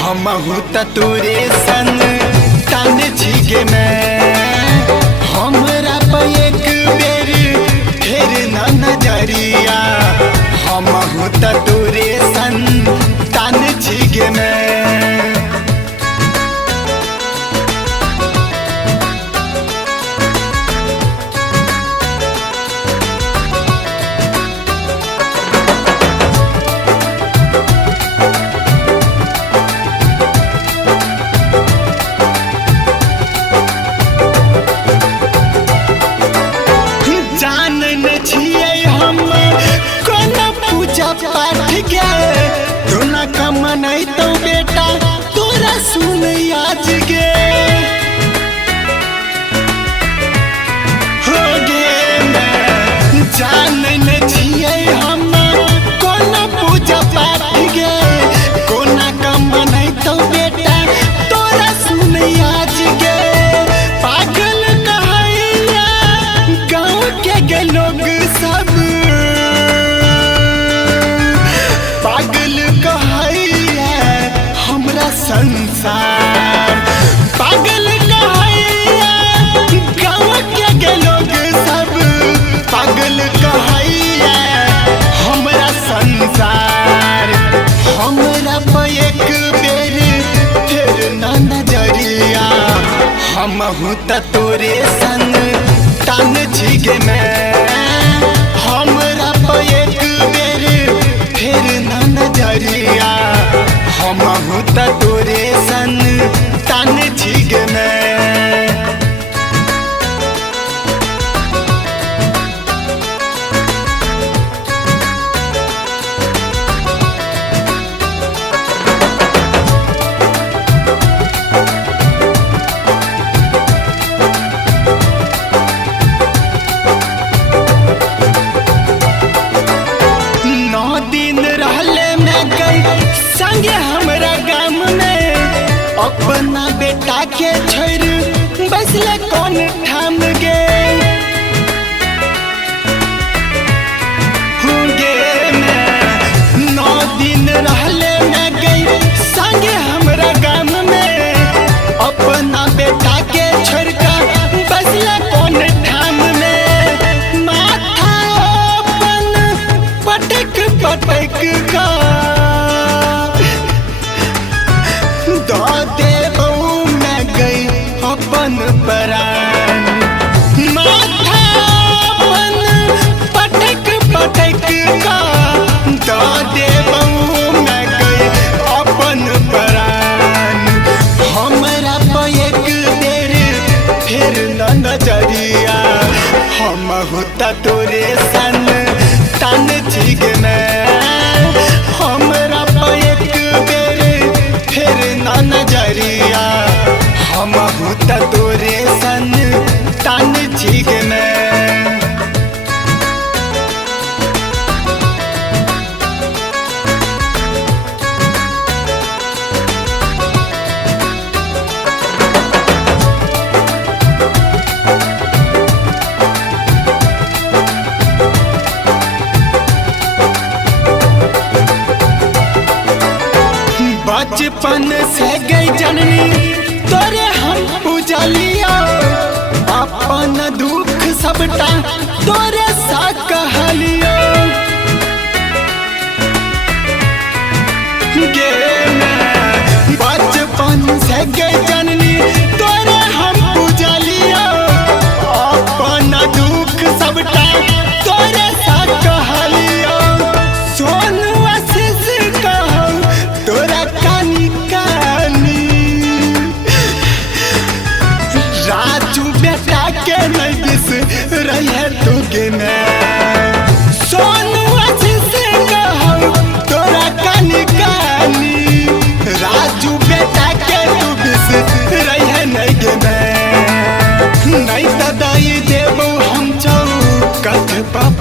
हमहू त तोरे सन तन छिगे मैं हमरा पे एक बेर फेर ना नजरिया हमहू त तोरे सन तन छिगे मैं पाठ गे तू न कमनै तो बेटा तोरा सुन आज गे हो गे मैं जान न छियै हम कोना पूजा पाठ गे कोना कमनै तो बेटा तोरा सुन आज गे पागल कहैया गाँव के लोग सब पागल कहैया हमरा संसार पागल कहैया गाँव के लोग सब पागल कहैया हमरा संसार हमरा पे एक बेर फेर ना नजरिया हमहू त तोरे सन तन छिगे मैं हमरा पे एक बेर फेर ना नजरिया हमहू त तोरे सन तन छिगे मैं संगे हमरा गाम में अपना बेटा के छोड़ बसले कौन ठाम गे होंगे मैं 9 दिन रहले मैं गई संगे हमरा गाम में अपना बेटा के छोड़ कर बसले कौन ठाम में माथा अपन पटक पटक का अपन परान माथा अपन पटक पटक का दा देबऊ मैं गई अपन परान हमरा पे एक बेर फेर ना नजरिया हमहू त तोरे सन तन छिगे मैं हमरा पे एक बेर फेर ना नजरिया हमहू त तोरे सन तन छिगे मैं बचपन से गई जननी तोरे हम पूजलिया अपन दुख सबटा तोरे सा कहल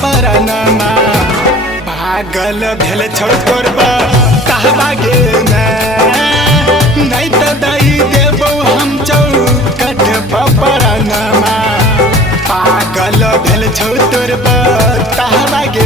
पपरनमा पागल भेल छौ तोर कहबा गे नहीं तो दई देबो हम चौकट पपरनमा पागल भेल छौ तोर कहबा गे